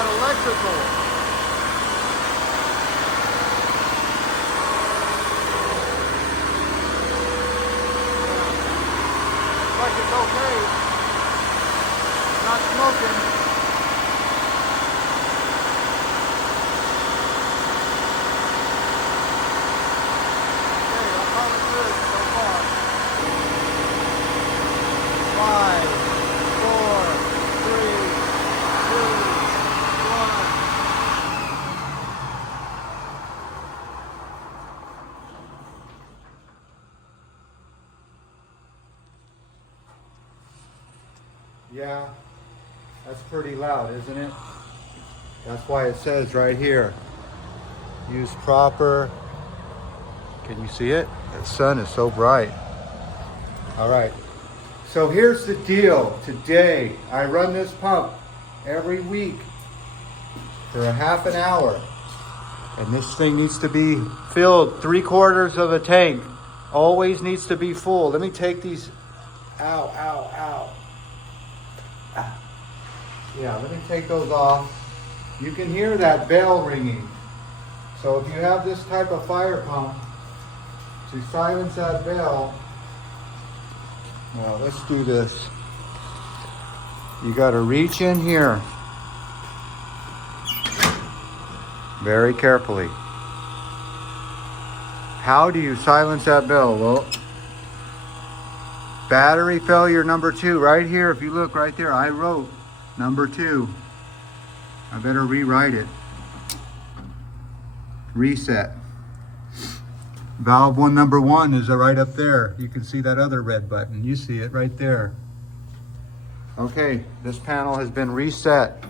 that electrical. Looks like it's okay. It's not smoking. Five, four, three, two, one. Yeah, that's pretty loud, isn't it? That's why it says right here, use proper. Can you see it? The sun is so bright. All right. So here's the deal. Today, I run this pump every week for a half an hour. And this thing needs to be filled 3/4 of a tank. Always needs to be full. Let me take these. Ow, ow, ow. Yeah, let me take those off. You can hear that bell ringing. So if you have this type of fire pump, to silence that bell, well, let's do this. You got to reach in here very carefully. How do you silence that bell? Well, battery failure number 2 right here. If you look right there, I wrote number 2. I better rewrite it. Reset. Valve 1 number 1 is right up there. You can see that other red button. You see it right there. Okay, this panel has been reset.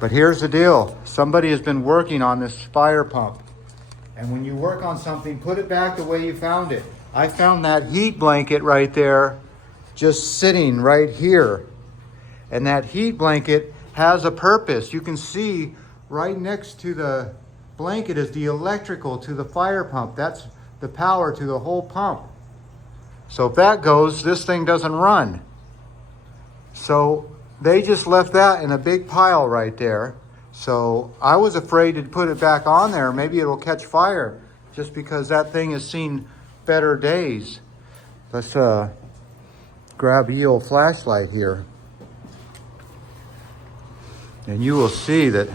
But here's the deal. Somebody has been working on this fire pump. And when you work on something, put it back the way you found it. I found that heat blanket right there, just sitting right here. And that heat blanket has a purpose. You can see right next to the blanket is the electrical to the fire pump. That's the power to the whole pump. So if that goes, this thing doesn't run. So they just left that in a big pile right there. So I was afraid to put it back on there. Maybe it'll catch fire just because that thing has seen better days. Let's grab a old flashlight here. And you will see that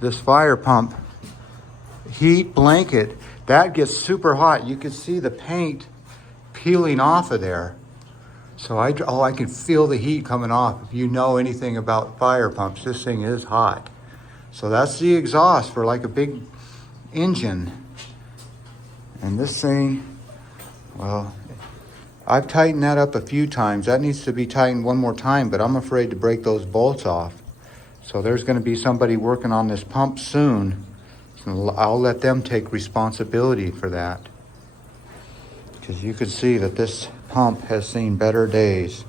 this fire pump heat blanket, that gets super hot. You can see the paint peeling off of there. So I can feel the heat coming off. If you know anything about fire pumps, this thing is hot. So that's the exhaust for like a big engine. And this thing, well, I've tightened that up a few times. That needs to be tightened one more time, but I'm afraid to break those bolts off. So there's going to be somebody working on this pump soon. So I'll let them take responsibility for that. Because you can see that this pump has seen better days.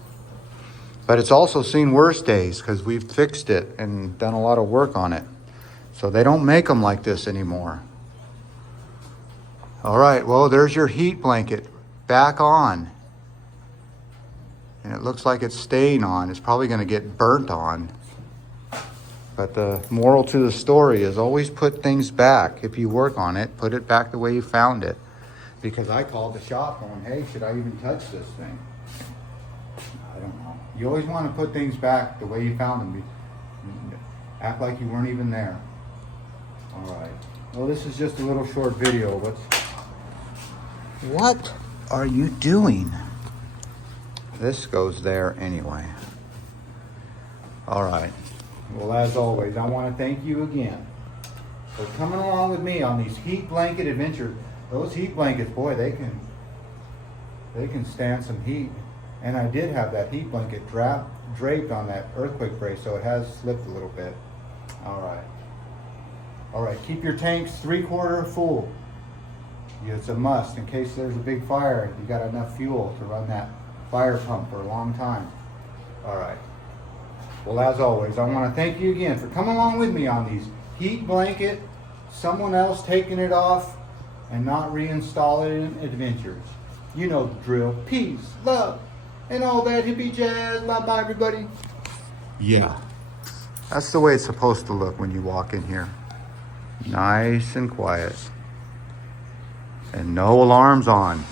But it's also seen worse days because we've fixed it and done a lot of work on it. So they don't make them like this anymore. All right, well, there's your heat blanket back on. And it looks like it's staying on. It's probably going to get burnt on. But the moral to the story is always put things back. If you work on it, put it back the way you found it. Because I called the shop going, hey, should I even touch this thing? I don't know. You always want to put things back the way you found them. Act like you weren't even there. All right. Well, this is just a little short video. What are you doing? This goes there anyway. All right. Well, as always, I want to thank you again for coming along with me on these heat blanket adventures. Those heat blankets, boy, they can stand some heat. And I did have that heat blanket draped on that earthquake brace, so it has slipped a little bit. All right. All right, keep your tanks 3/4 full. It's a must in case there's a big fire. You got enough fuel to run that fire pump for a long time. All right. Well, as always, I want to thank you again for coming along with me on these heat blanket, someone else taking it off and not reinstalling it adventures. You know the drill. Peace, love, and all that hippie jazz. Bye-bye, everybody. Yeah. That's the way it's supposed to look when you walk in here. Nice and quiet. And no alarms on.